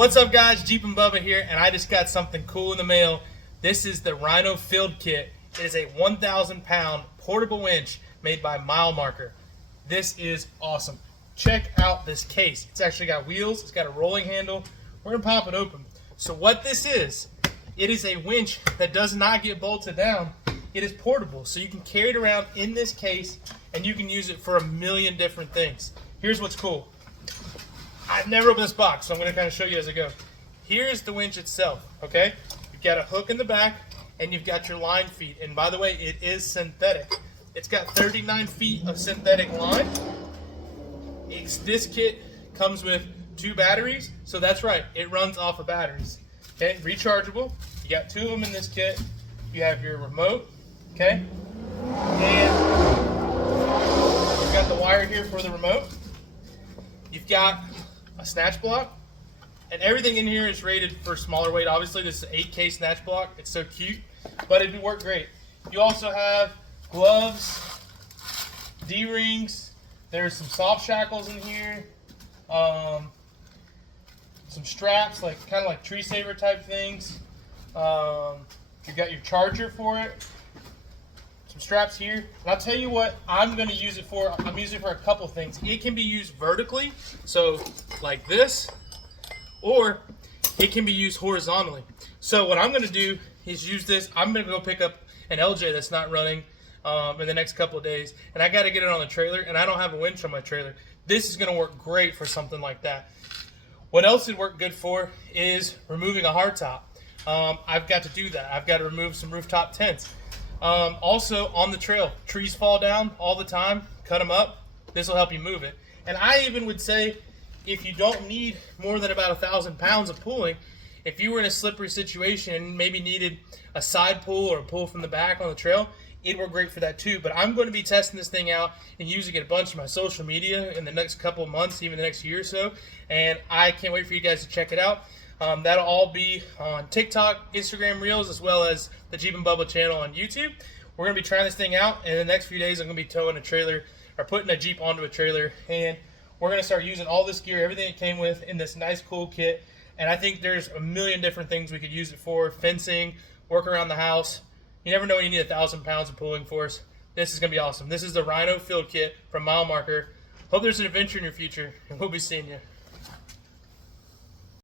What's up guys, Jeep and Bubba here, and I just got something cool in the mail. This is the Rhino Field Kit. It is a 1,000 pound portable winch made by Mile Marker. This is awesome. Check out this case. It's actually got wheels, it's got a rolling handle. We're gonna pop it open. So what this is, it is a winch that does not get bolted down. It is portable, so you can carry it around in this case and you can use it for a million different things. Here's what's cool. I've never opened this box, so I'm going to kind of show you as I go. Here's the winch itself, okay? You've got a hook in the back, and you've got your line feet. And by the way, it is synthetic. It's got 39 feet of synthetic line. This kit comes with 2 batteries, so that's right, it runs off of batteries. Okay, rechargeable. You got 2 of them in this kit. You have your remote, okay? And you've got the wire here for the remote. You've got a snatch block, and everything in here is rated for smaller weight. Obviously this is an 8K snatch block. It's so cute, but it would work great. You also have gloves, D-rings, there's some soft shackles in here, some straps, like kind of like tree saver type things. You've got your charger for it, some straps here. And I'll tell you what I'm going to use it for. I'm using it for a couple things. It can be used vertically, so like this, or it can be used horizontally. So what I'm going to do is use this. I'm going to go pick up an LJ that's not running in the next couple of days, and I got to get it on the trailer, and I don't have a winch on my trailer. This is going to work great for something like that. What else would work good for is removing a hardtop. I've got to do that. I've got to remove some rooftop tents. Also on the trail, trees fall down all the time, cut them up. This will help you move it. And I even would say, if you don't need more than about 1,000 pounds of pulling, if you were in a slippery situation and maybe needed a side pull or a pull from the back on the trail, it'd work great for that too. But I'm going to be testing this thing out and using it a bunch of my social media in the next couple of months, even the next year or so. And I can't wait for you guys to check it out. That'll all be on TikTok, Instagram Reels, as well as the Jeep and Bubba channel on YouTube. We're going to be trying this thing out, and in the next few days I'm going to be towing a trailer, or putting a Jeep onto a trailer, and we're going to start using all this gear, everything it came with in this nice cool kit. And I think there's a million different things we could use it for: fencing, work around the house. You never know when you need 1,000 pounds of pulling force. This is going to be awesome. This is the Rhino Field Kit from Mile Marker. Hope there's an adventure in your future, and we'll be seeing you.